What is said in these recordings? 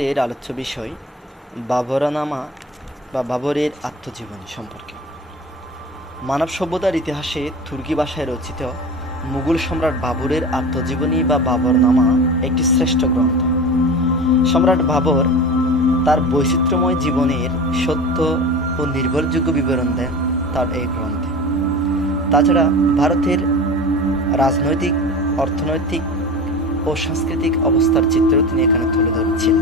আমাদের আলোচ্য বিষয় বাবরনামা বা বাবরের আত্মজীবনী সম্পর্কে। মানব সভ্যতার ইতিহাসে তুর্কি ভাষায় রচিত মুঘল সম্রাট বাবরের আত্মজীবনী বা বাবরনামা একটি শ্রেষ্ঠ গ্রন্থ। সম্রাট বাবর তার বৈচিত্র্যময় জীবনের সত্য ও নির্ভরযোগ্য বিবরণ দেন তার এই গ্রন্থে। তাছাড়া ভারতের রাজনৈতিক, অর্থনৈতিক ও সাংস্কৃতিক অবস্থার চিত্র তিনি এখানে তুলে ধরেছেন।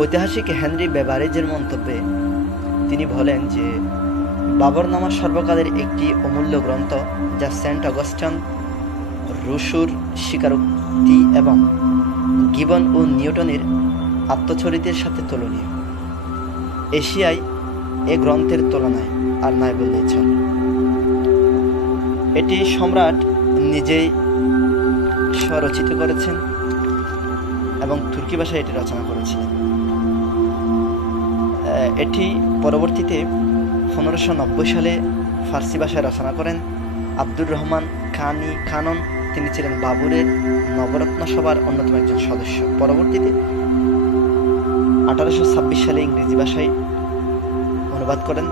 ঐতিহাসিক হেনরি বেভারেজের মন্তব্যে তিনি বলেন যে বাবরনামা সর্বকালের একটি অমূল্য গ্রন্থ, যা সেন্ট অগাস্টিন, রুশোর স্বীকারোক্তি এবং গিবন ও নিউটনের আত্মচরিতের সাথে তুলনীয়। এশিয়ায় এ গ্রন্থের তুলনায় আর নাই বললেই চলে। এটি সম্রাট নিজেই স্বরচিত করেছেন এবং তুর্কি ভাষায় এটি রচনা করেছিলেন। এটি পরবর্তীতে 1590 সালে ফার্সি ভাষায় রচনা করেন আব্দুর রহমান খানন। তিনি ছিলেন বাবরের নবরত্ন সভার অন্যতম একজন সদস্য। পরবর্তীতে 1826 সালে ইংরেজি ভাষায় অনুবাদ করেন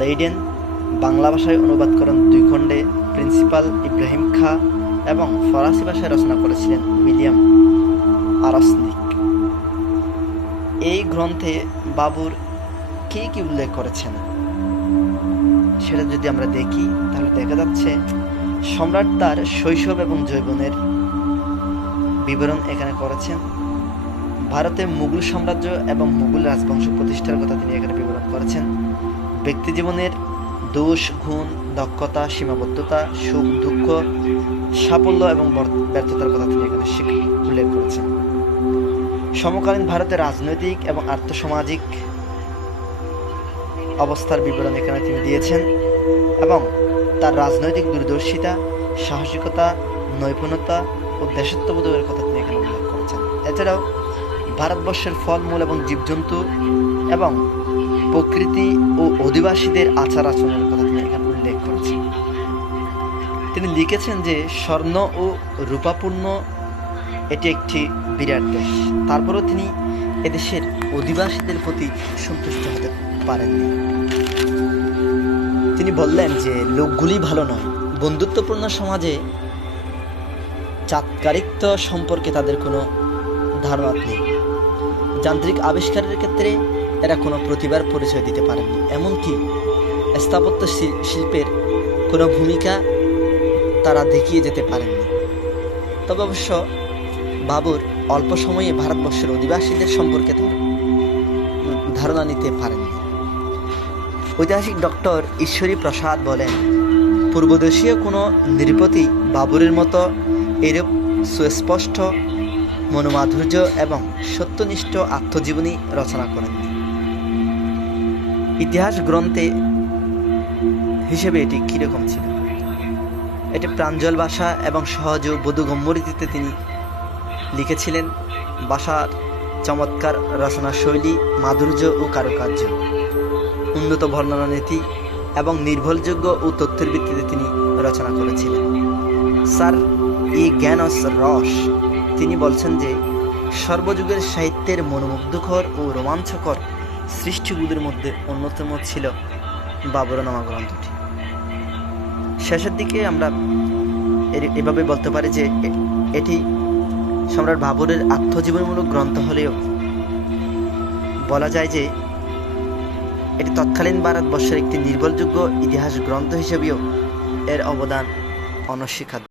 লেইডেন, বাংলা ভাষায় অনুবাদ করেন 2 খণ্ডে প্রিন্সিপাল ইব্রাহিম খাঁ এবং ফরাসি ভাষায় রচনা করেছিলেন উইলিয়াম আরসনিক। এই গ্রন্থে বাবর কি কি উল্লেখ করেছেন সেটা যদি আমরা দেখি, তাহলে দেখা যাচ্ছে সম্রাট তার শৈশব এবং যৌবনের বিবরণ এখানে করেছেন। ভারতে মুঘল সাম্রাজ্য এবং মুঘল রাজবংশ প্রতিষ্ঠার কথা তিনি এখানে বিবরণ করেছেন। ব্যক্তি জীবনের দোষ, গুণ, দক্ষতা, সীমাবদ্ধতা, সুখ, দুঃখ, সাফল্য এবং ব্যর্থতার কথা তিনি এখানে উল্লেখ করেছেন। সমকালীন ভারতের রাজনৈতিক এবং আর্থসামাজিক অবস্থার বিবরণ এখানে তিনি দিয়েছেন এবং তার রাজনৈতিক দূরদর্শিতা, সাহসিকতা, নৈপুণ্যতা ও দেশত্ববোধের কথা তিনি এখানে উল্লেখ করেছেন। এছাড়াও ভারতবর্ষের ফলমূল এবং জীবজন্তু এবং প্রকৃতি ও অধিবাসীদের আচার আচরণের কথা তিনি এখানে উল্লেখ করেছেন। তিনি লিখেছেন যে স্বর্ণ ও রূপাপূর্ণ এটি একটি বিরাট দেশ, তারপরেও তিনি এদেশের অধিবাসীদের প্রতি সন্তুষ্ট হতে পারেননি। তিনি বললেন যে লোকগুলি ভালো নয়, বন্ধুত্বপূর্ণ সমাজে চাৎকারিত্ব সম্পর্কে তাদের কোনো ধারণা নেই, যান্ত্রিক আবিষ্কারের ক্ষেত্রে এরা কোনো প্রতিভার পরিচয় দিতে পারেনি, এমনকি স্থাপত্য শিল্পের কোনো ভূমিকা তারা দেখিয়ে যেতে পারেননি। তবে অবশ্য বাবর অল্প সময়ে ভারতবর্ষের অধিবাসীদের সম্পর্কে ধারণা নিতে পারেননি। ঐতিহাসিক ডক্টর ঈশ্বরী প্রসাদ বলেন, পূর্বদেশীয় কোনো নৃপতি বাবরের মতো এরূপ সুস্পষ্ট মনোমাধুর্য এবং সত্যনিষ্ঠ আত্মজীবনী রচনা করেননি। ইতিহাস গ্রন্থে হিসেবে এটি কীরকম ছিল? এটি প্রাঞ্জল ভাষা এবং সহজ ও বোধগম্য রীতিতে তিনি লিখেছিলেন। ভাষার চমৎকার রচনা শৈলী, মাধুর্য ও কারুকার্য, উন্নত বর্ণনা নীতি এবং নির্ভরযোগ্য ও তথ্যের ভিত্তিতে তিনি রচনা করেছিলেন। স্যার জ্ঞানস রস তিনি বলছেন যে সর্বযুগের সাহিত্যের মনোমুগ্ধকর ও রোমাঞ্চকর সৃষ্টিগুলির মধ্যে অন্যতম ছিল বাবরনামা গ্রন্থটি। শেষের দিকে আমরা এভাবে বলতে পারি যে এটি সম্রাট বাবরের আত্মজীবনীমূলক গ্রন্থ হলেও বলা যায় যে এটি তৎকালীন ভারতবর্ষের একটি নির্ভরযোগ্য ইতিহাস গ্রন্থ হিসেবেও এর অবদান অনস্বীকার্য।